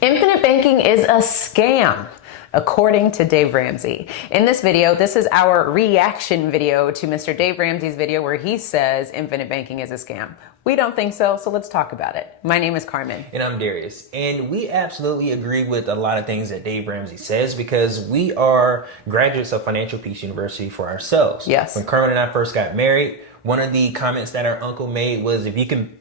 Infinite banking is a scam, according to Dave Ramsey. In this video, this is our reaction video to Mr. Dave Ramsey's video where he says infinite banking is a scam. We don't think so, so let's talk about it. My name is Carmen. And I'm Darius. And we absolutely agree with a lot of things that Dave Ramsey says because we are graduates of Financial Peace University for ourselves. Yes. When Carmen and I first got married, one of the comments that our uncle made was, if you can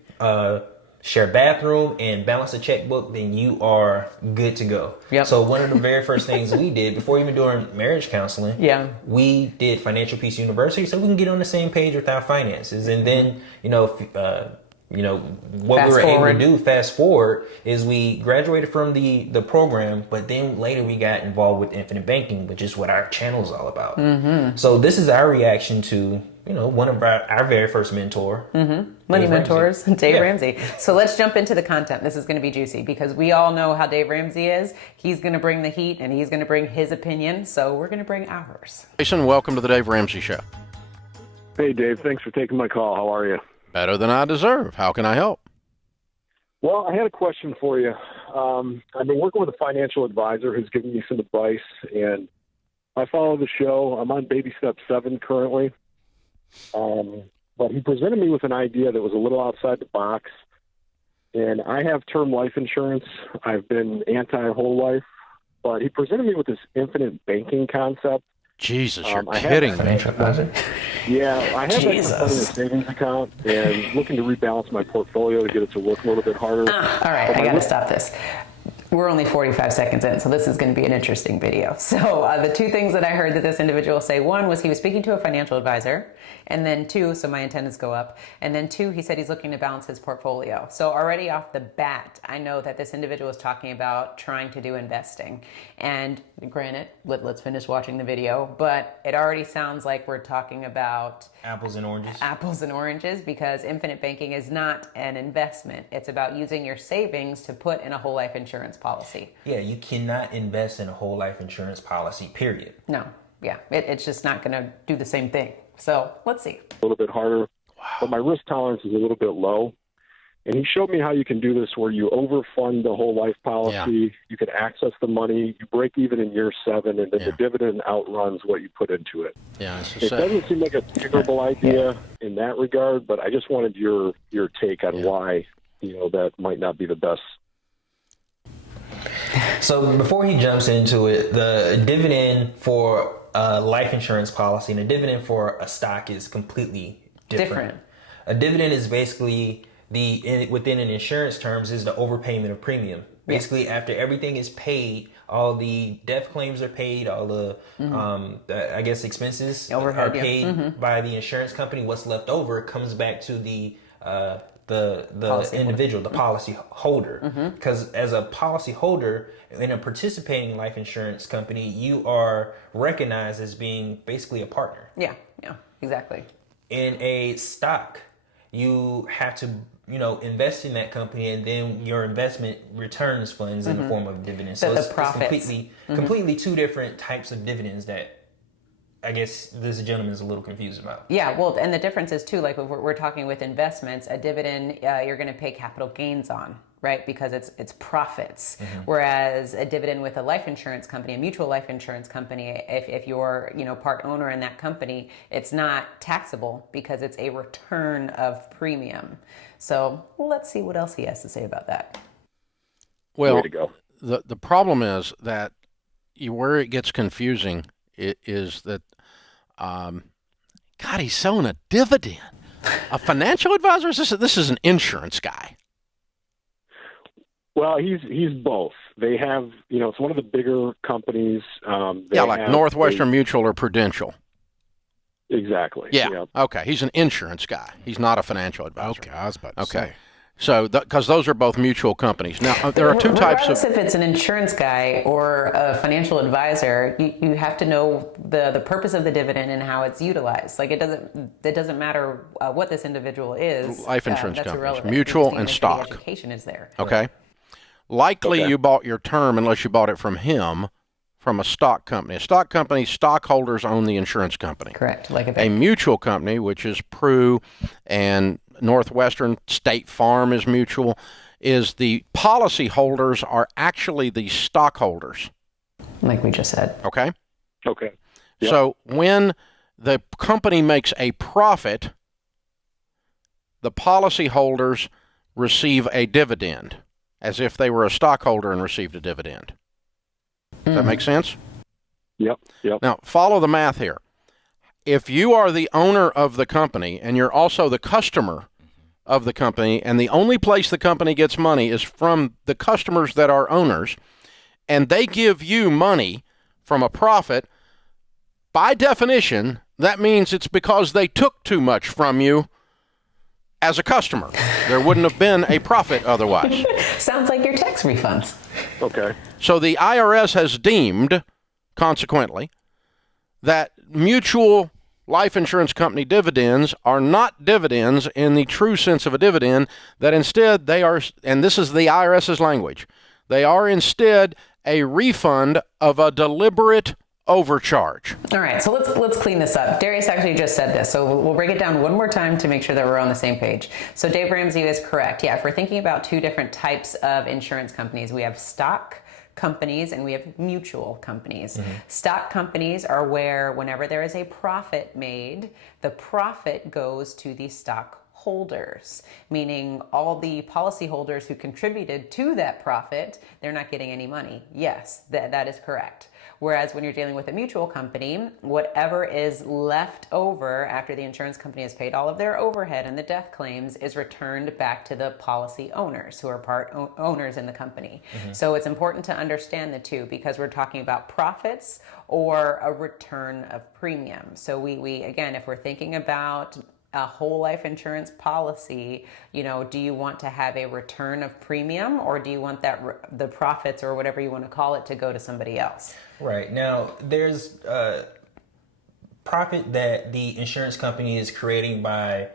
share a bathroom and balance a checkbook, then you are good to go. Yep. So one of the very first things we did before even doing marriage counseling, we did Financial Peace University so we can get on the same page with our finances. And then, what Fast we were forward. able to do, fast forward, is we graduated from the program, but then later we got involved with infinite banking, which is what our channel is all about. Mm-hmm. So this is our reaction to, one of our very first mentor. Mm-hmm. Money mentors, Dave Ramsey. Ramsey. So let's jump into the content. This is going to be juicy because we all know how Dave Ramsey is. He's going to bring the heat and he's going to bring his opinion. So we're going to bring ours. Jason, welcome to the Dave Ramsey Show. Hey, Dave. Thanks for taking my call. How are you? Better than I deserve. How can I help? Well, I had a question for you. I've been working with a financial advisor who's given me some advice, and I follow the show. I'm on baby step 7 currently. But he presented me with an idea that was a little outside the box. And I have term life insurance. I've been anti-whole life. But he presented me with this infinite banking concept. Jesus, you're kidding me. Financial advisor. Yeah, I have Jesus. that in a savings account and looking to rebalance my portfolio to get it to work a little bit harder. All right, I got to stop this. We're only 45 seconds in, so this is going to be an interesting video. So the two things that I heard that this individual say, one was he was speaking to a financial advisor, and then two, so my antennas go up, and then two, he said he's looking to balance his portfolio. So already off the bat, I know that this individual is talking about trying to do investing. And granted, let's finish watching the video, but it already sounds like we're talking about Apples and oranges. apples and oranges, because infinite banking is not an investment. It's about using your savings to put in a whole life insurance policy. Yeah, you cannot invest in a whole life insurance policy, period. No, yeah, it's just not going to do the same thing. So let's see. A little bit harder, but my risk tolerance is a little bit low. And he showed me how you can do this where you overfund the whole life policy. Yeah. You can access the money. You break even in year 7, and then the dividend outruns what you put into it. Yeah, it's It doesn't seem like a terrible idea in that regard, but I just wanted your take on why that might not be the best. So before he jumps into it, the dividend for a life insurance policy and a dividend for a stock is completely different. A dividend is basically within an insurance terms is the overpayment of premium. Basically, after everything is paid, all the death claims are paid, all the expenses Overhead, are paid by the insurance company. What's left over comes back to the individual, the policy holder. Because as a policy holder in a participating life insurance company, you are recognized as being basically a partner. Yeah, exactly. In a stock, you have to invest in that company, and then your investment returns funds in the form of dividends. So it's profits. completely two different types of dividends that I guess this gentleman is a little confused about. Yeah, well, and the difference is too, like if we're talking with investments, a dividend you're going to pay capital gains on, right? Because it's profits. Whereas a dividend with a life insurance company, a mutual life insurance company, if you're part owner in that company, it's not taxable because it's a return of premium. So let's see what else he has to say about that. Well, Way to go. the problem is that where it gets confusing is that, God, he's selling a dividend. A financial advisor? This is an insurance guy. Well, he's both. They have, it's one of the bigger companies. Like Northwestern Mutual or Prudential. Exactly. Yeah. Yep. Okay. He's an insurance guy. He's not a financial advisor. Okay, I was about to say. Okay. So, because those are both mutual companies. Now, there are two types Regardless of. if it's an insurance guy or a financial advisor, you have to know the purpose of the dividend and how it's utilized. Like it doesn't matter what this individual is. Life insurance that's companies, irrelevant. mutual You just need and to make sure stock. the education is there. Okay. Likely Okay. you bought your term unless you bought it from him, from a stock company. A stock company, stockholders own the insurance company. Correct. Like a A bank. mutual company, which is Pru and Northwestern, State Farm is mutual. is the policy holders are actually the stockholders. Like we just said. Okay? Okay. Yep. So when the company makes a profit, the policy holders receive a dividend, as if they were a stockholder and received a dividend. Does that make sense? Yep. Now, follow the math here. If you are the owner of the company and you're also the customer of the company, and the only place the company gets money is from the customers that are owners, and they give you money from a profit, by definition, that means it's because they took too much from you as a customer. There wouldn't have been a profit otherwise. Sounds like your tax refunds. Okay. So the IRS has deemed, consequently, that mutual life insurance company dividends are not dividends in the true sense of a dividend, that instead they are, and this is the IRS's language, they are instead a refund of a deliberate overcharge. All right, so let's clean this up. Darius actually just said this, so we'll break it down one more time to make sure that we're on the same page. So Dave Ramsey is correct. Yeah, if we're thinking about two different types of insurance companies, we have stock companies and we have mutual companies. Stock companies are where whenever there is a profit made, the profit goes to the stockholders, meaning all the policyholders who contributed to that profit, they're not getting any money. Yes, that is correct. Whereas when you're dealing with a mutual company, whatever is left over after the insurance company has paid all of their overhead and the death claims is returned back to the policy owners who are part owners in the company. So it's important to understand the two, because we're talking about profits or a return of premium. So we again, if we're thinking about a whole life insurance policy, do you want to have a return of premium, or do you want that the profits or whatever you want to call it to go to somebody else? Right. Now, there's profit that the insurance company is creating by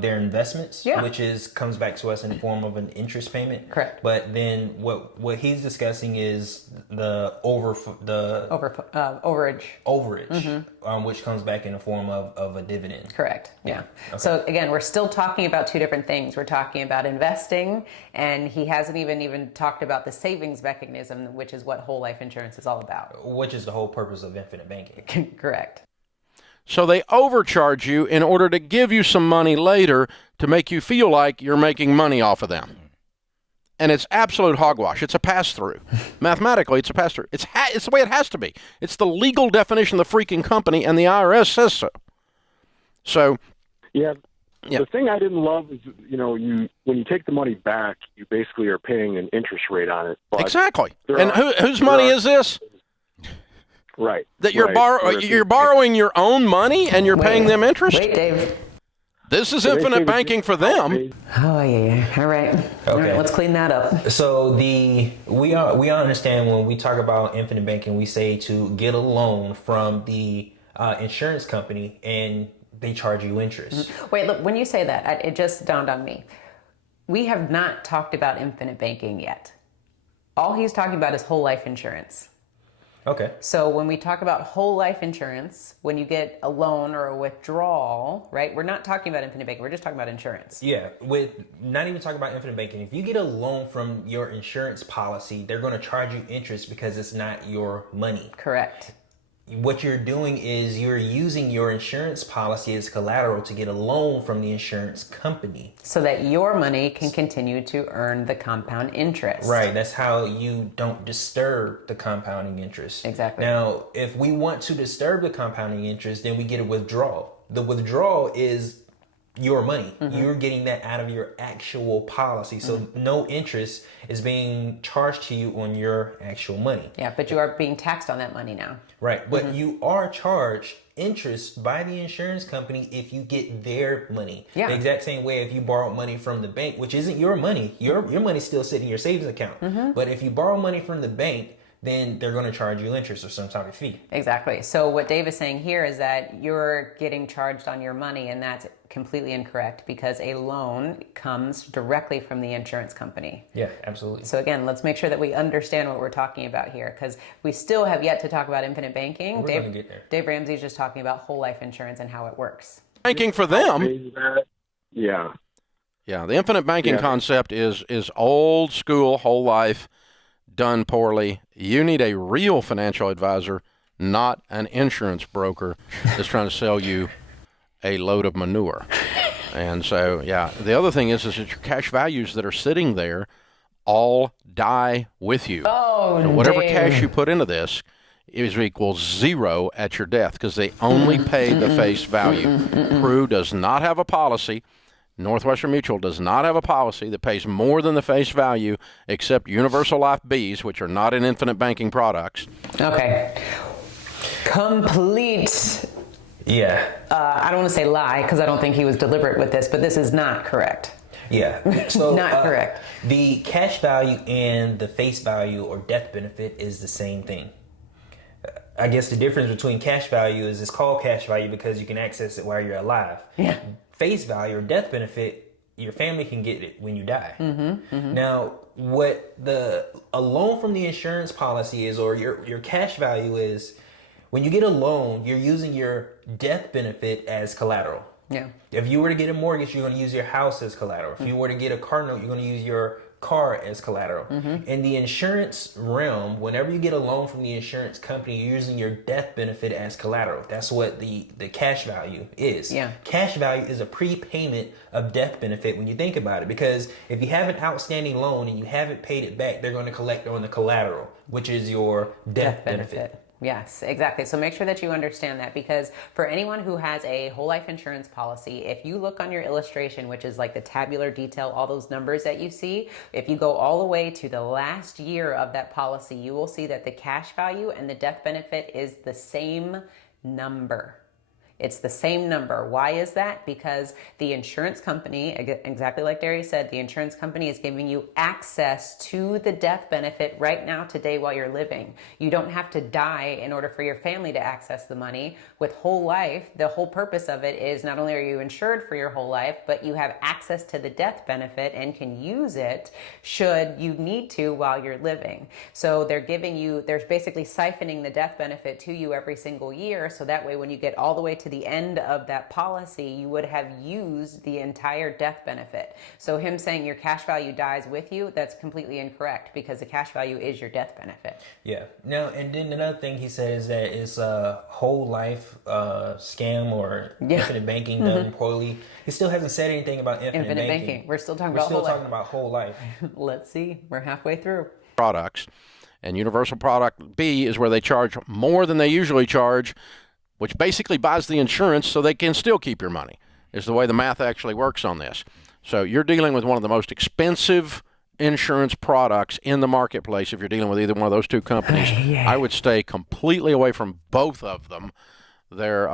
their investments, which comes back to us in the form of an interest payment. Correct. But then what he's discussing is the overage, which comes back in the form of a dividend. Correct. Yeah. Okay. So again, we're still talking about two different things. We're talking about investing, and he hasn't even talked about the savings mechanism, which is what whole life insurance is all about. Which is the whole purpose of infinite banking. Correct. So they overcharge you in order to give you some money later to make you feel like you're making money off of them. And it's absolute hogwash. It's a pass-through. Mathematically, it's a pass-through. It's the way it has to be. It's the legal definition of the freaking company, and the IRS says so. So, yeah. The thing I didn't love is, when you take the money back, you basically are paying an interest rate on it. But exactly. And whose money is this? Right. That you're borrowing your own money and you're paying them interest? Wait, Dave. This is infinite banking for them. Oh, yeah. All right. Okay. All right, let's clean that up. So we understand when we talk about infinite banking, we say to get a loan from the insurance company and they charge you interest. Wait, look, when you say that, it just dawned on me. We have not talked about infinite banking yet. All he's talking about is whole life insurance. Okay. So when we talk about whole life insurance, when you get a loan or a withdrawal, right? We're not talking about infinite banking. We're just talking about insurance. Yeah, with not even talking about infinite banking. If you get a loan from your insurance policy, they're going to charge you interest because it's not your money. Correct. What you're doing is you're using your insurance policy as collateral to get a loan from the insurance company. So that your money can continue to earn the compound interest. Right. That's how you don't disturb the compounding interest. Exactly. Now, if we want to disturb the compounding interest, then we get a withdrawal. The withdrawal is your money. You're getting that out of your actual policy. So no interest is being charged to you on your actual money. Yeah, but you are being taxed on that money now. Right. But you are charged interest by the insurance company if you get their money. Yeah. The exact same way if you borrow money from the bank, which isn't your money, your money's still sitting in your savings account. But if you borrow money from the bank, then they're going to charge you interest or some type of fee. Exactly. So what Dave is saying here is that you're getting charged on your money, and that's completely incorrect because a loan comes directly from the insurance company. Yeah, absolutely. So again, let's make sure that we understand what we're talking about here, because we still have yet to talk about infinite banking. We're going to get there. Dave Ramsey is just talking about whole life insurance and how it works. Banking for them. Yeah. Yeah, the infinite banking concept is old school, whole life, done poorly. You need a real financial advisor, not an insurance broker that's trying to sell you a load of manure. And so, yeah, the other thing is that your cash values that are sitting there all die with you. Oh, so whatever Dave. cash you put into this is equals zero at your death because they only pay the face value. Pru does not have a policy. Northwestern Mutual does not have a policy that pays more than the face value except Universal Life Bs, which are not in infinite banking products. Okay. Complete. Yeah. I don't want to say lie because I don't think he was deliberate with this, but this is not correct. Yeah. So Not correct. The cash value and the face value or death benefit is the same thing. I guess the difference between cash value is it's called cash value because you can access it while you're alive. Yeah. Face value or death benefit, your family can get it when you die. Now, what a loan from the insurance policy is, or your cash value is, when you get a loan, you're using your death benefit as collateral. Yeah. If you were to get a mortgage, you're going to use your house as collateral. If you were to get a car note, you're going to use your car as collateral. In the insurance realm, whenever you get a loan from the insurance company, you're using your death benefit as collateral. That's what the cash value is. Yeah. Cash value is a prepayment of death benefit when you think about it, because if you have an outstanding loan and you haven't paid it back, they're going to collect on the collateral, which is your death benefit. Yes, exactly. So make sure that you understand that, because for anyone who has a whole life insurance policy, if you look on your illustration, which is like the tabular detail, all those numbers that you see, if you go all the way to the last year of that policy, you will see that the cash value and the death benefit is the same number. It's the same number. Why is that? Because the insurance company, exactly like Darius said, the insurance company is giving you access to the death benefit right now, today, while you're living. You don't have to die in order for your family to access the money. With whole life, the whole purpose of it is not only are you insured for your whole life, but you have access to the death benefit and can use it should you need to while you're living. So they're basically siphoning the death benefit to you every single year. So that way, when you get all the way to the end of that policy, you would have used the entire death benefit. So him saying your cash value dies with you, that's completely incorrect, because the cash value is your death benefit. Yeah. Now, and then another thing he said is that it's a whole life scam or infinite banking done poorly. He still hasn't said anything about infinite banking. We're still talking about whole life. about whole life. Let's see. We're halfway through. Products. And Universal Product B is where they charge more than they usually charge, which basically buys the insurance so they can still keep your money, is the way the math actually works on this. So you're dealing with one of the most expensive insurance products in the marketplace. If you're dealing with either one of those two companies, I would stay completely away from both of them. They're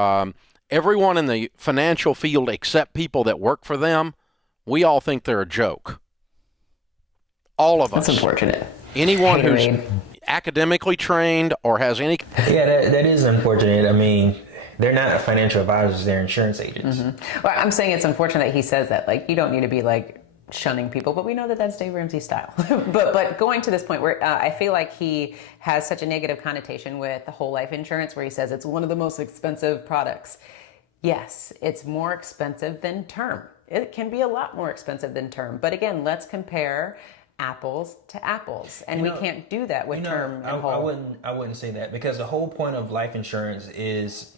everyone in the financial field except people that work for them, we all think they're a joke. All of us. That's unfortunate. Anyone who's academically trained or has any... Yeah, that is unfortunate. I mean, they're not financial advisors, they're insurance agents. Well, I'm saying it's unfortunate that he says that. Like, you don't need to be like shunning people, but we know that that's Dave Ramsey's style. but going to this point where I feel like he has such a negative connotation with the whole life insurance, where he says it's one of the most expensive products. Yes, it's more expensive than term. It can be a lot more expensive than term. But again, let's compare apples to apples, and we can't do that with term and whole. I wouldn't say that, because the whole point of life insurance is,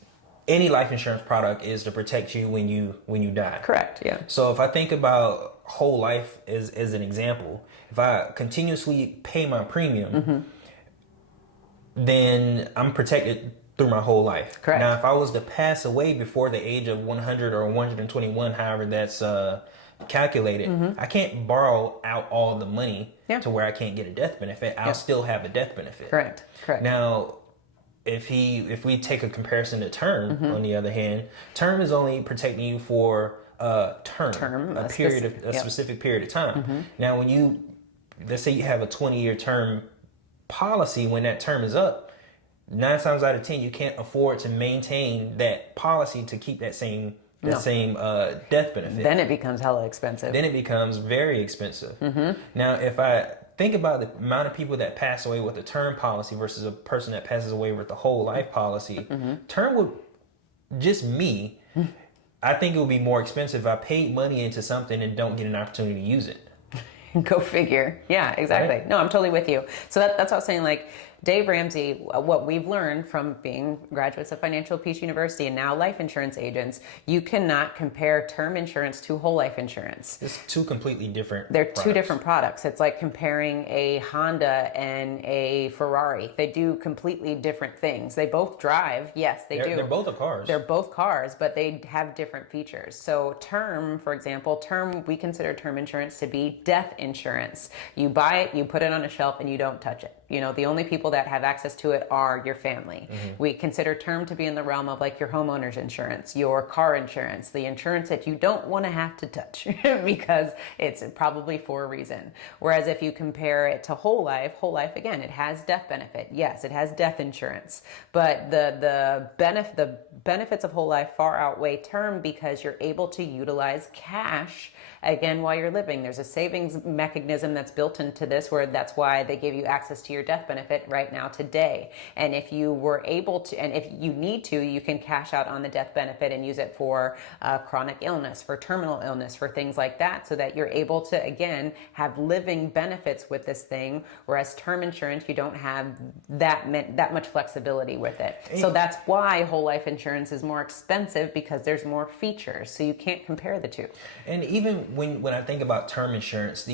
any life insurance product is to protect you when you die. Correct. Yeah. So if I think about whole life as an example, if I continuously pay my premium, then I'm protected through my whole life. Correct. Now, if I was to pass away before the age of 100 or 121, however that's calculated, I can't borrow out all the money to where I can't get a death benefit. I'll still have a death benefit. Correct. Now, if we take a comparison to term, on the other hand, term is only protecting you for a specific period of time. Now, when let's say you have a 20-year term policy, when that term is up, 9 times out of 10, you can't afford to maintain that policy to keep that same death benefit. Then it becomes hella expensive. Then it becomes very expensive. Now, if I think about the amount of people that pass away with a term policy versus a person that passes away with the whole life policy, term would, just me, I think it would be more expensive if I paid money into something and don't get an opportunity to use it. Go figure. Yeah, exactly. Right? No, I'm totally with you. So that's what I was saying. Like Dave Ramsey, what we've learned from being graduates of Financial Peace University and now life insurance agents, you cannot compare term insurance to whole life insurance. It's two completely different They're products. two different products. It's like comparing a Honda and a Ferrari. They do completely different things. They both drive. Yes, they do. They're both cars. They're both cars, but they have different features. So term, for example, we consider term insurance to be death insurance. You buy it, you put it on a shelf, and you don't touch it. You know, the only people that have access to it are your family. We consider term to be in the realm of like your homeowner's insurance, your car insurance, the insurance that you don't want to have to touch because it's probably for a reason. Whereas if you compare it to whole life again, it has death benefit. Yes, it has death insurance, but the benefits of whole life far outweigh term because you're able to utilize cash again while you're living. There's a savings mechanism that's built into this where that's why they give you access to your death benefit right now today. And if you were able to, and if you need to, you can cash out on the death benefit and use it for chronic illness, for terminal illness, for things like that, so that you're able to, again, have living benefits with this thing, whereas term insurance, you don't have that much flexibility with it. So that's why whole life insurance is more expensive because there's more features. So you can't compare the two. And even when I think about term insurance,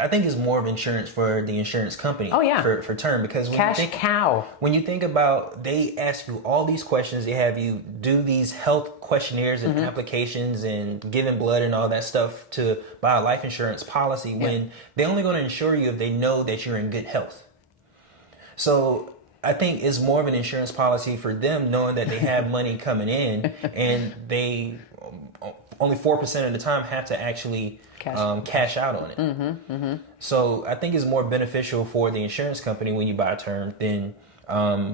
I think it's more of insurance for the insurance company. Oh, yeah. For term, because when you think about, they ask you all these questions, they have you do these health questionnaires and applications and giving blood and all that stuff to buy a life insurance policy when they're only going to insure you if they know that you're in good health. So I think it's more of an insurance policy for them knowing that they have money coming in and they only 4% of the time have to actually cash out on it. So I think it's more beneficial for the insurance company when you buy a term than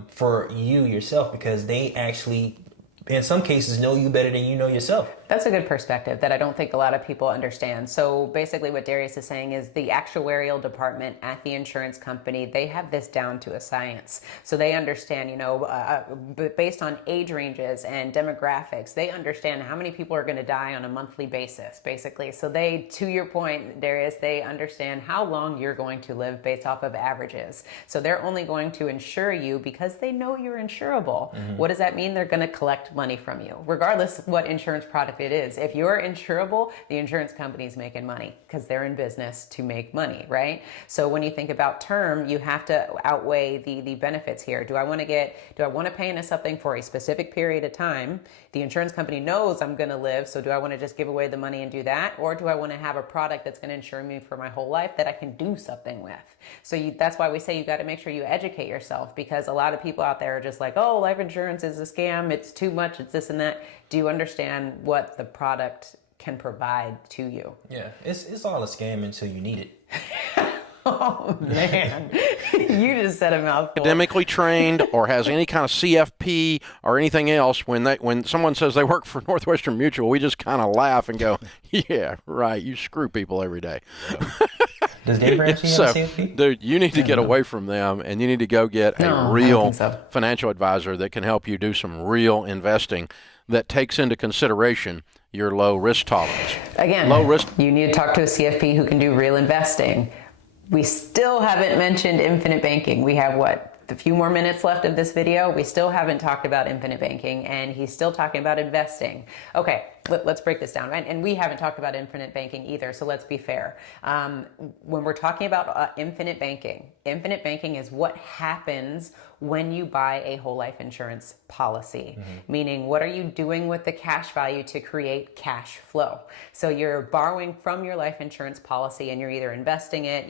for you yourself, because they actually, in some cases, know you better than you know yourself. That's a good perspective that I don't think a lot of people understand. So basically what Darius is saying is the actuarial department at the insurance company, they have this down to a science. So they understand, based on age ranges and demographics, they understand how many people are going to die on a monthly basis, basically. So they, to your point, Darius, they understand how long you're going to live based off of averages. So they're only going to insure you because they know you're insurable. What does that mean? They're going to collect money from you, regardless of what insurance product it is. If you're insurable, the insurance company's making money because they're in business to make money, right? So when you think about term, you have to outweigh the benefits here. Do I want to pay into something for a specific period of time? The insurance company knows I'm going to live, so do I want to just give away the money and do that? Or do I want to have a product that's going to insure me for my whole life that I can do something with? So that's why we say you got to make sure you educate yourself, because a lot of people out there are just like, oh, life insurance is a scam, it's too much, it's this and that. Do you understand what the product can provide to you? Yeah, it's all a scam until you need it. Oh, man. You just said a mouthful. Academically trained or has any kind of CFP or anything else, when someone says they work for Northwestern Mutual, we just kind of laugh and go, yeah, right, you screw people every day. Does Dave Ramsey have a CFP? Dude, you need to get away from them, and you need to go get a real financial advisor that can help you do some real investing that takes into consideration your low risk tolerance. Again, low risk. You need to talk to a CFP who can do real investing. We still haven't mentioned infinite banking. We have a few more minutes left of this video. We still haven't talked about infinite banking, and he's still talking about investing. Okay, let's break this down. And we haven't talked about infinite banking either, so let's be fair. When we're talking about infinite banking is what happens when you buy a whole life insurance policy. Meaning, what are you doing with the cash value to create cash flow? So you're borrowing from your life insurance policy and you're either investing it,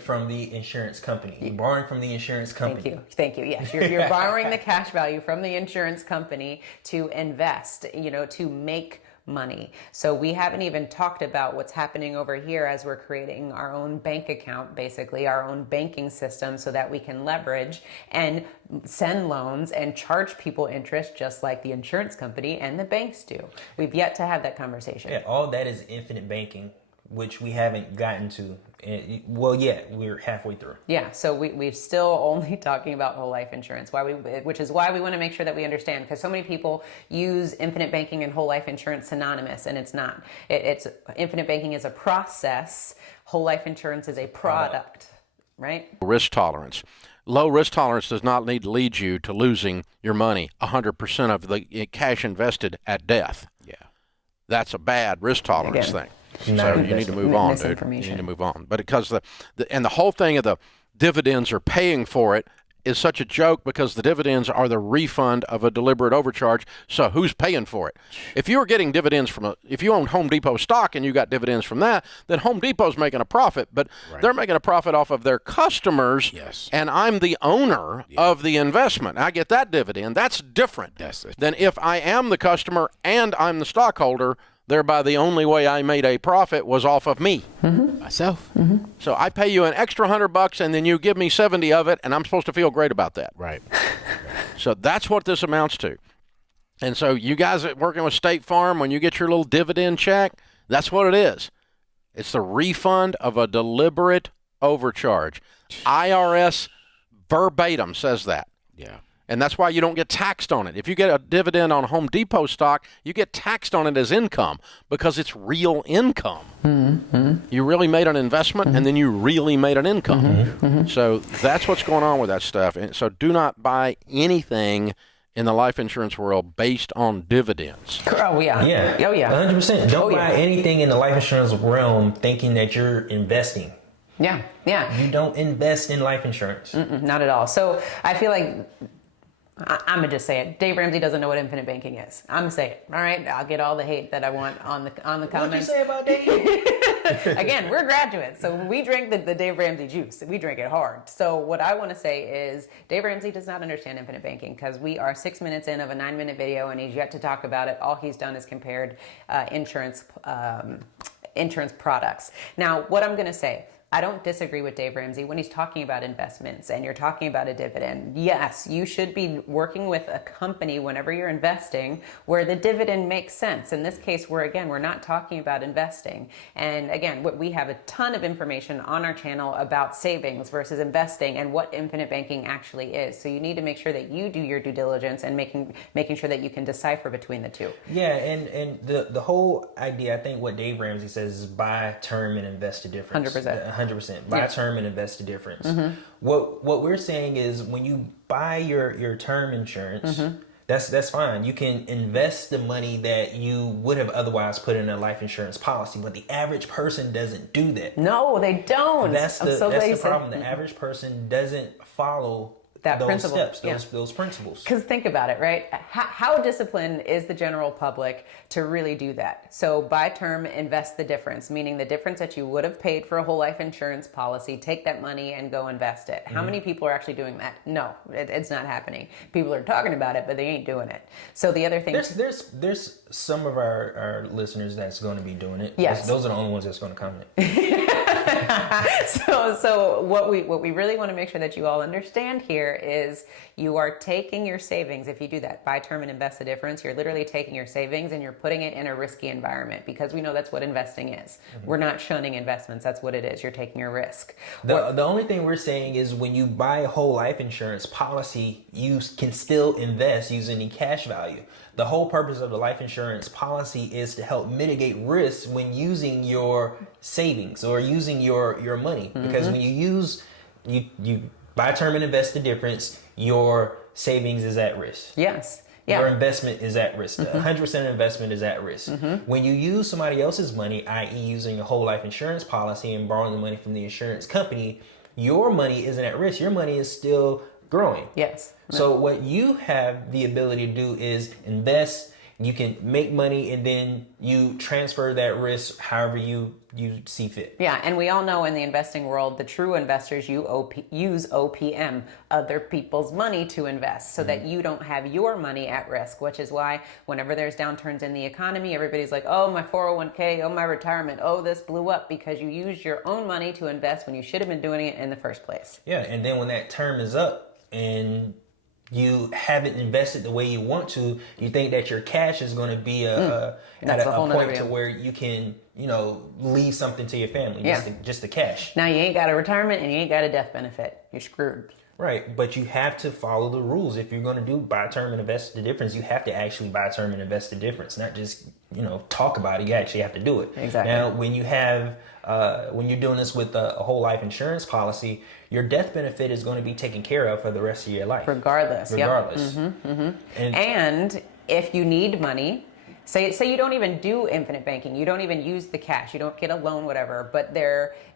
from the insurance company. You're borrowing from the insurance company. Thank you. Yes, you're borrowing the cash value from the insurance company to invest, to make money. So we haven't even talked about what's happening over here as we're creating our own bank account, basically our own banking system, so that we can leverage and send loans and charge people interest just like the insurance company and the banks do. We've yet to have that conversation. Yeah, all that is infinite banking, which we haven't gotten to We're halfway through. Yeah, so we're still only talking about whole life insurance, which is why we want to make sure that we understand, because so many people use infinite banking and whole life insurance synonymous, and it's not. It's infinite banking is a process, whole life insurance is a product, right? Risk tolerance. Low risk tolerance does not need to lead you to losing your money 100% of the cash invested at death. Yeah. That's a bad risk tolerance thing. So you need to move on, dude. You need to move on. But because the whole thing of the dividends are paying for it is such a joke, because the dividends are the refund of a deliberate overcharge. So who's paying for it? If you were getting dividends if you owned Home Depot stock and you got dividends from that, then Home Depot's making a profit, but they're making a profit off of their customers. Yes. And I'm the owner of the investment. I get that dividend. That's different than if I am the customer and I'm the stockholder. Thereby, the only way I made a profit was off of me. Myself. So I pay you an extra $100, and then you give me 70 of it, and I'm supposed to feel great about that. Right. So that's what this amounts to. And so you guys that working with State Farm, when you get your little dividend check, that's what it is. It's the refund of a deliberate overcharge. IRS verbatim says that. Yeah. And that's why you don't get taxed on it. If you get a dividend on Home Depot stock, you get taxed on it as income because it's real income. You really made an investment, and then you really made an income. So that's what's going on with that stuff. And so do not buy anything in the life insurance world based on dividends. Oh, yeah. Yeah. Oh, yeah. 100%. Don't buy anything in the life insurance realm thinking that you're investing. Yeah, yeah. You don't invest in life insurance. Not at all. So I feel like I'm gonna just say it. Dave Ramsey doesn't know what infinite banking is. I'm gonna say it. All right, I'll get all the hate that I want on the comments. What did you say about Dave? Again, we're graduates, so we drink the Dave Ramsey juice. We drink it hard. So what I want to say is Dave Ramsey does not understand infinite banking, because we are 6 minutes in of a 9-minute video, and he's yet to talk about it. All he's done is compared insurance products. Now, what I'm gonna say, I don't disagree with Dave Ramsey when he's talking about investments and you're talking about a dividend. Yes, you should be working with a company whenever you're investing where the dividend makes sense. In this case, we're not talking about investing. And again, we have a ton of information on our channel about savings versus investing and what infinite banking actually is. So you need to make sure that you do your due diligence and making sure that you can decipher between the two. Yeah, and the whole idea, I think what Dave Ramsey says is buy term and invest the difference. 100%. 100%. Buy term and invest the difference. What we're saying is when you buy your term insurance, that's fine. You can invest the money that you would have otherwise put in a life insurance policy, but the average person doesn't do that. No, they don't. That's the problem. The average person doesn't follow those steps, those principles. Because think about it, right? How disciplined is the general public to really do that? So buy term, invest the difference, meaning the difference that you would have paid for a whole life insurance policy, take that money and go invest it. How many people are actually doing that? No, it's not happening. People are talking about it, but they ain't doing it. So the other thing... There's some of our listeners that's going to be doing it. Yes. Those are the only ones that's going to comment. So what we really want to make sure that you all understand here is you are taking your savings. If you do that, buy term and invest the difference, you're literally taking your savings and you're putting it in a risky environment, because we know that's what investing is. We're not shunning investments. That's what it is. You're taking a risk. The only thing we're saying is when you buy a whole life insurance policy, you can still invest using the cash value. The whole purpose of the life insurance policy is to help mitigate risks when using your savings or using your money. Because when you buy term and invest the difference, your savings is at risk. Yes. Yeah. Your investment is at risk. 100% investment is at risk. When you use somebody else's money, i.e. using a whole life insurance policy and borrowing the money from the insurance company, your money isn't at risk. Your money is still growing. Yes. So what you have the ability to do is invest. You can make money and then you transfer that risk however you see fit. Yeah, and we all know in the investing world, the true investors use OPM, other people's money, to invest so that you don't have your money at risk, which is why whenever there's downturns in the economy, everybody's like, oh, my 401k, oh, my retirement, oh, this blew up, because you used your own money to invest when you should have been doing it in the first place. Yeah, and then when that term is up and you haven't invested the way you want to, you think that your cash is going to be at a point to where you can, leave something to your family, just the cash. Now you ain't got a retirement and you ain't got a death benefit. You're screwed. Right, but you have to follow the rules. If you're going to do buy term and invest the difference, you have to actually buy term and invest the difference, not just talk about it. You actually have to do it. Exactly. Now, when you have when you're doing this with a whole life insurance policy, your death benefit is going to be taken care of for the rest of your life, regardless. Yep. And if you need money. Say you don't even do infinite banking. You don't even use the cash. You don't get a loan, whatever. But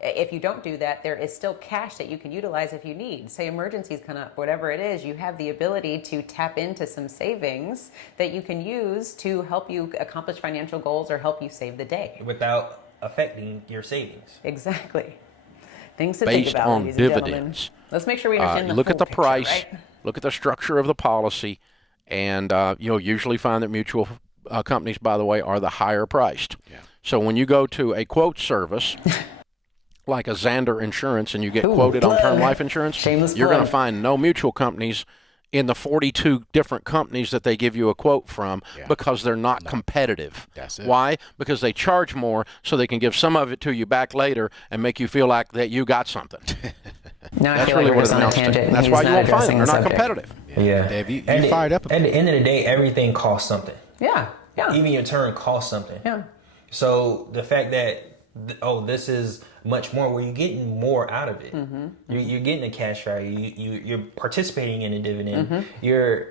if you don't do that, there is still cash that you can utilize if you need. Say emergencies come up, whatever it is, you have the ability to tap into some savings that you can use to help you accomplish financial goals or help you save the day. Without affecting your savings. Exactly. Things to Based think about, on ladies dividends. and gentlemen. Let's make sure we understand the look full at the picture, price, right? look at the structure of the policy, and you'll usually find that mutual companies, by the way, are the higher priced. Yeah. So when you go to a quote service like a Xander Insurance and you get quoted on term life insurance, you're going to find no mutual companies in the 42 different companies that they give you a quote from because they're not competitive. That's it. Why? Because they charge more so they can give some of it to you back later and make you feel like that you got something. Now That's really what it amounts to. That's why you won't find them. They're not competitive. Yeah. Dave, you fired up. At the end of the day, everything costs something. Yeah. Even your turn costs something. Yeah. So the fact that, this is much more, where you're getting more out of it. You're getting a cash value. You're participating in a dividend. You're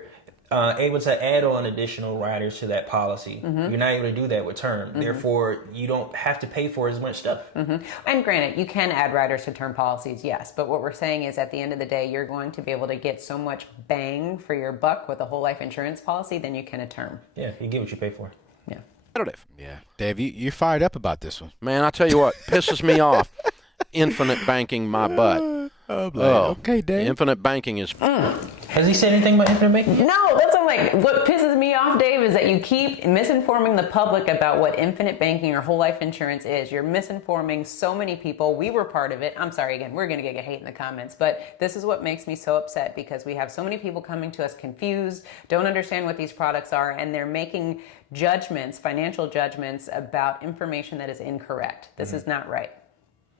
able to add on additional riders to that policy. You're not able to do that with term. Therefore, you don't have to pay for as much stuff. And granted, you can add riders to term policies, yes. But what we're saying is at the end of the day, you're going to be able to get so much bang for your buck with a whole life insurance policy than you can a term. Yeah, you get what you pay for. Yeah. Competitive. Yeah. Dave, you fired up about this one. Man, I tell you what, pisses me off. Infinite banking my butt. Okay, Dave. Infinite banking is... Has he said anything about infinite banking? No, that's what I'm like. What pisses me off, Dave, is that you keep misinforming the public about what infinite banking or whole life insurance is. You're misinforming so many people. We were part of it. I'm sorry, again, we're going to get hate in the comments, but this is what makes me so upset because we have so many people coming to us confused, don't understand what these products are, and they're making judgments, financial judgments about information that is incorrect. This is not right.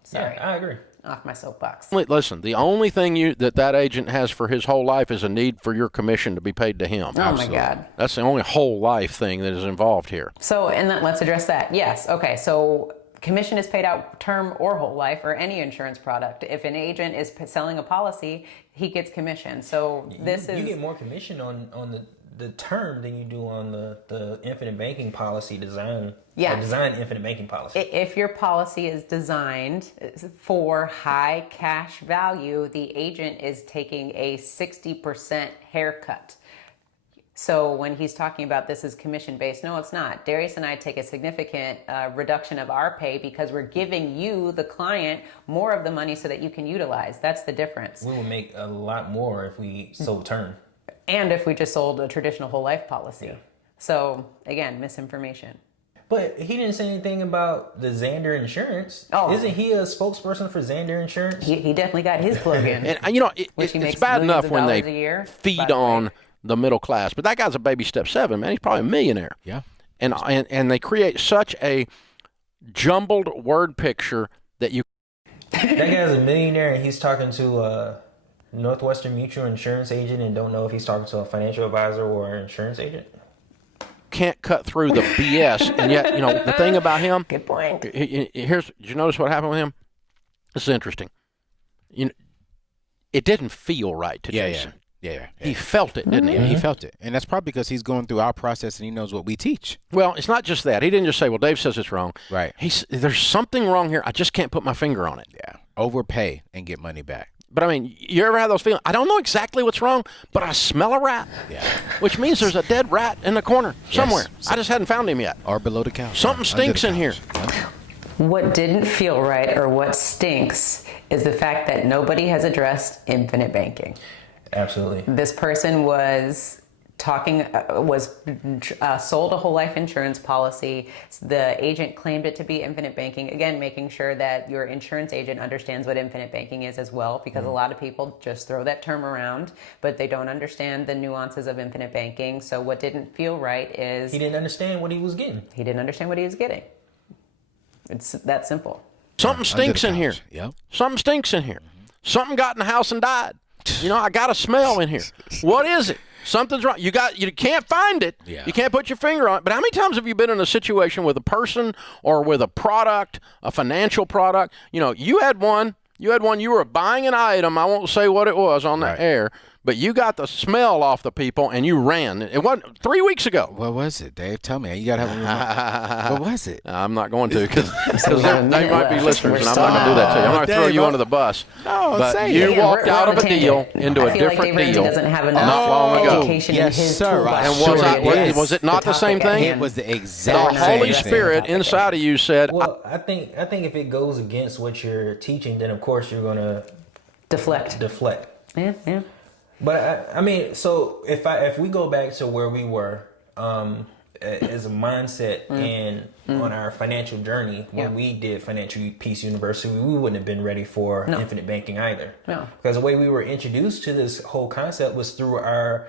Sorry. Yeah, I agree. Off my soapbox. Listen, the only thing that agent has for his whole life is a need for your commission to be paid to him. Oh, my God. That's the only whole life thing that is involved here. So, let's address that. Yes. Okay. So commission is paid out term or whole life or any insurance product. If an agent is selling a policy, he gets commission. So you get more commission on the term than you do on the infinite banking policy design. Yeah. Design infinite banking policy. If your policy is designed for high cash value, the agent is taking a 60% haircut. So when he's talking about this is commission-based, no, it's not. Darius and I take a significant reduction of our pay because we're giving you, the client, more of the money so that you can utilize. That's the difference. We would make a lot more if we sold term. And if we just sold a traditional whole life policy. Yeah. So, again, misinformation. But he didn't say anything about the Xander Insurance. Oh. Isn't he a spokesperson for Xander Insurance? He definitely got his plug in. And it's bad enough when they feed on the middle class. But that guy's a baby step 7, man. He's probably a millionaire. Yeah. And they create such a jumbled word picture that you... That guy's a millionaire and he's talking to Northwestern Mutual Insurance agent and don't know if he's talking to a financial advisor or an insurance agent? Can't cut through the BS. And yet, the thing about him... Good point. Did you notice what happened with him? This is interesting. It didn't feel right to Jason. Yeah. He felt it, didn't he? Yeah, he felt it. And that's probably because he's going through our process and he knows what we teach. Well, it's not just that. He didn't just say, well, Dave says it's wrong. Right. There's something wrong here. I just can't put my finger on it. Yeah. Overpay and get money back. But, I mean, you ever have those feelings? I don't know exactly what's wrong, but I smell a rat. Yeah. Which means there's a dead rat in the corner somewhere. Yes. I just hadn't found him yet. Or below the couch. Something stinks in here. What didn't feel right or what stinks is the fact that nobody has addressed infinite banking. Absolutely. This person was sold a whole life insurance policy. The agent claimed it to be infinite banking. Again, making sure that your insurance agent understands what infinite banking is as well, because a lot of people just throw that term around, but they don't understand the nuances of infinite banking. So what didn't feel right is He didn't understand what he was getting. he didn't understand what he was getting. It's that simple. Something stinks in here. Yep. Something stinks in here. Something got in the house and died. I got a smell in here. What is it? Something's wrong. You can't find it. Yeah. You can't put your finger on it. But how many times have you been in a situation with a person or with a product, a financial product? You had one. You were buying an item. I won't say what it was on the air, but you got the smell off the people and you ran. It wasn't 3 weeks ago. What was it, Dave? Tell me. You got to have what was it? I'm not going to because they might be listeners, and I'm not going to do that to you. I'm going to throw you under the bus. No, but say you it. walked out of a deal into a different Dave Ramsey deal doesn't have enough not long ago. education Yes, in his sir. toolbox. And was it not the same thing? It was the exact The same Holy thing. Spirit inside of you said, Well, I think if it goes against what you're teaching, then of course you're gonna Deflect. Yeah. But I mean, so if we go back to where we were as a mindset and on our financial journey when we did Financial Peace University, we wouldn't have been ready for infinite banking either. No. Because the way we were introduced to this whole concept was through our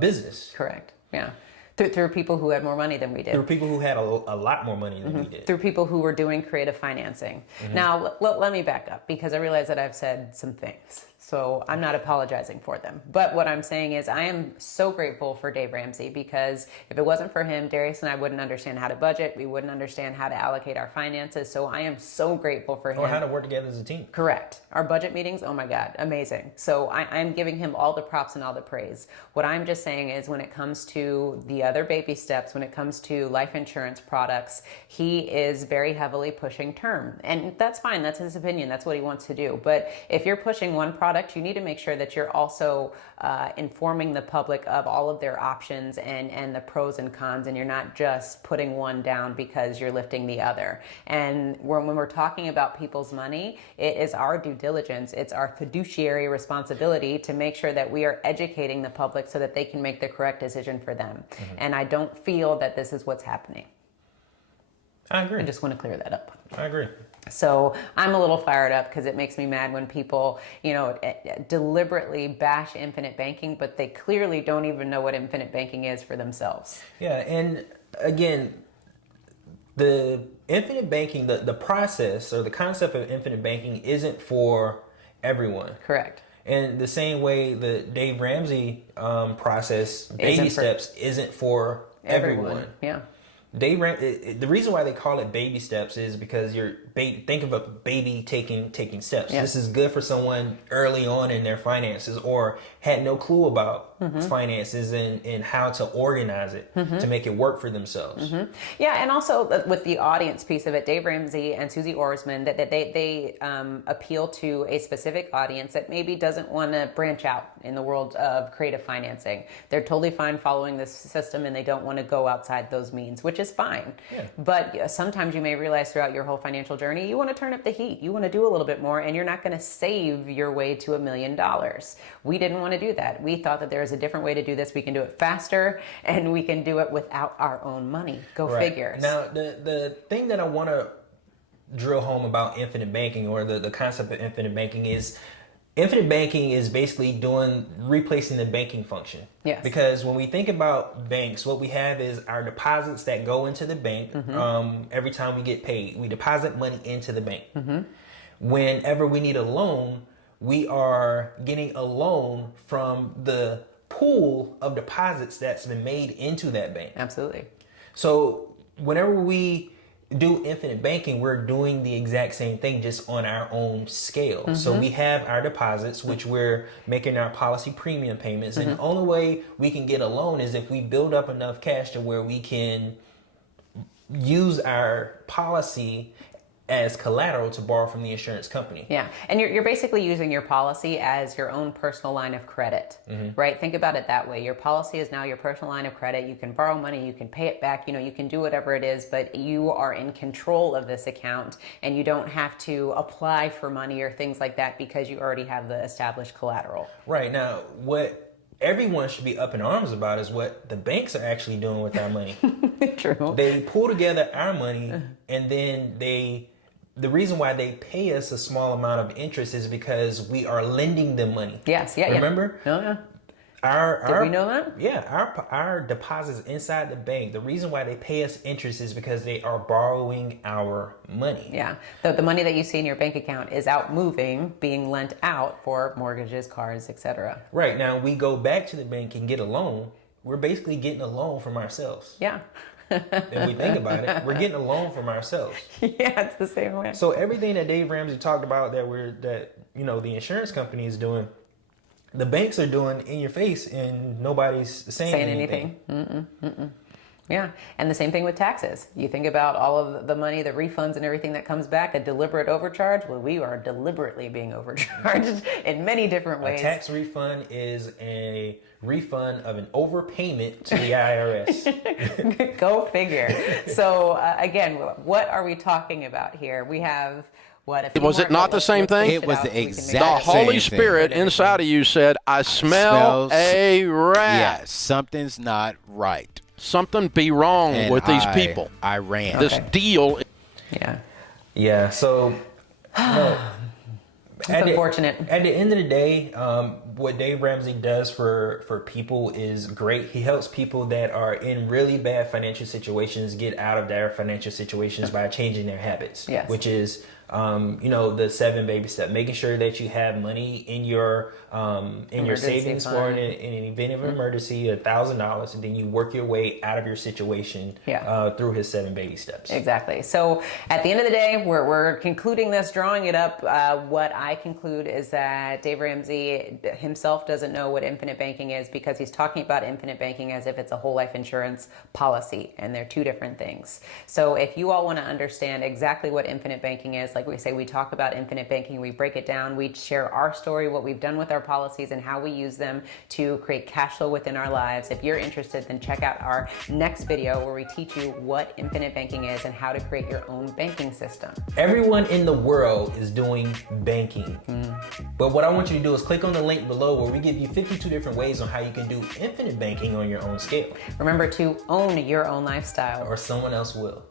business. Correct. Yeah. Through people who had more money than we did. Through people who had a lot more money than we did. Through people who were doing creative financing. Now, let me back up because I realize that I've said some things. So I'm not apologizing for them. But what I'm saying is I am so grateful for Dave Ramsey because if it wasn't for him, Darius and I wouldn't understand how to budget. We wouldn't understand how to allocate our finances. So I am so grateful for him. Or how to work together as a team. Correct. Our budget meetings, oh my God, amazing. So I'm giving him all the props and all the praise. What I'm just saying is when it comes to the other baby steps, when it comes to life insurance products, he is very heavily pushing term. And that's fine. That's his opinion. That's what he wants to do. But if you're pushing one product, you need to make sure that you're also informing the public of all of their options and the pros and cons, and you're not just putting one down because you're lifting the other. And when we're talking about people's money, it is our due diligence, it's our fiduciary responsibility to make sure that we are educating the public so that they can make the correct decision for them. And I don't feel that this is what's happening. I agree. I just want to clear that up. I agree. So I'm a little fired up because it makes me mad when people, deliberately bash infinite banking, but they clearly don't even know what infinite banking is for themselves. Yeah, and again, the infinite banking, the process or the concept of infinite banking isn't for everyone. Correct. In the same way the Dave Ramsey process, baby steps, isn't for everyone. Yeah. The reason why they call it baby steps is because think of a baby taking steps. Yeah. This is good for someone early on in their finances or had no clue about finances and how to organize it to make it work for themselves. Yeah, and also with the audience piece of it, Dave Ramsey and Susie Orsman, that they appeal to a specific audience that maybe doesn't want to branch out in the world of creative financing. They're totally fine following this system and they don't want to go outside those means, which is fine. Yeah. But sometimes you may realize throughout your whole financial journey, you want to turn up the heat. You want to do a little bit more and you're not going to save your way to $1 million. We didn't want to do that. We thought that there is a different way to do this. We can do it faster and we can do it without our own money. Go figure. Now, the thing that I want to drill home about infinite banking or the concept of infinite banking is basically replacing the banking function. Yes. Because when we think about banks, what we have is our deposits that go into the bank every time we get paid. We deposit money into the bank. Whenever we need a loan, we are getting a loan from the pool of deposits that's been made into that bank. Absolutely. So whenever we do infinite banking, we're doing the exact same thing, just on our own scale. So we have our deposits, which we're making our policy premium payments. And the only way we can get a loan is if we build up enough cash to where we can use our policy as collateral to borrow from the insurance company. Yeah, and you're basically using your policy as your own personal line of credit, right? Think about it that way. Your policy is now your personal line of credit. You can borrow money, you can pay it back, you can do whatever it is, but you are in control of this account and you don't have to apply for money or things like that because you already have the established collateral. Right. Now, what everyone should be up in arms about is what the banks are actually doing with our money. True. They pull together our money, and then the reason why they pay us a small amount of interest is because we are lending them money. Yes. Yeah. Remember? Yeah. Oh, yeah. Did we know that? Yeah, our deposits inside the bank. The reason why they pay us interest is because they are borrowing our money. Yeah, the money that you see in your bank account is out moving, being lent out for mortgages, cars, etc. Right, now we go back to the bank and get a loan. We're basically getting a loan from ourselves. Yeah. If we think about it, we're getting a loan from ourselves. Yeah, it's the same way. So everything that Dave Ramsey talked about that the insurance company is doing, the banks are doing in your face, and nobody's saying anything. Yeah, and the same thing with taxes. You think about all of the money, the refunds and everything that comes back, a deliberate overcharge. Well, we are deliberately being overcharged in many different ways. A tax refund is a refund of an overpayment to the IRS. Go figure. So again, what are we talking about here? We have... Was it not the same thing? It was the The exact Holy same Spirit thing. inside of you said, I smell a rat. Yeah, something's not right. Something be wrong And with these people. I ran. This deal. Yeah. Yeah, so It's unfortunate. At the end of the day, what Dave Ramsey does for people is great. He helps people that are in really bad financial situations get out of their financial situations by changing their habits. Yes. Which is, the 7 baby step, making sure that you have money in your savings for in an event of an emergency, $1,000, and then you work your way out of your situation through his 7 baby steps. Exactly. So at the end of the day, we're concluding this, drawing it up. What I conclude is that Dave Ramsey himself doesn't know what infinite banking is because he's talking about infinite banking as if it's a whole life insurance policy, and they're two different things. So if you all want to understand exactly what infinite banking is, like we say, we talk about infinite banking, we break it down, we share our story, what we've done with our policies, and how we use them to create cash flow within our lives. If you're interested, then check out our next video where we teach you what infinite banking is and how to create your own banking system. Everyone in the world is doing banking. But what I want you to do is click on the link below where we give you 52 different ways on how you can do infinite banking on your own scale. Remember to own your own lifestyle. Or someone else will.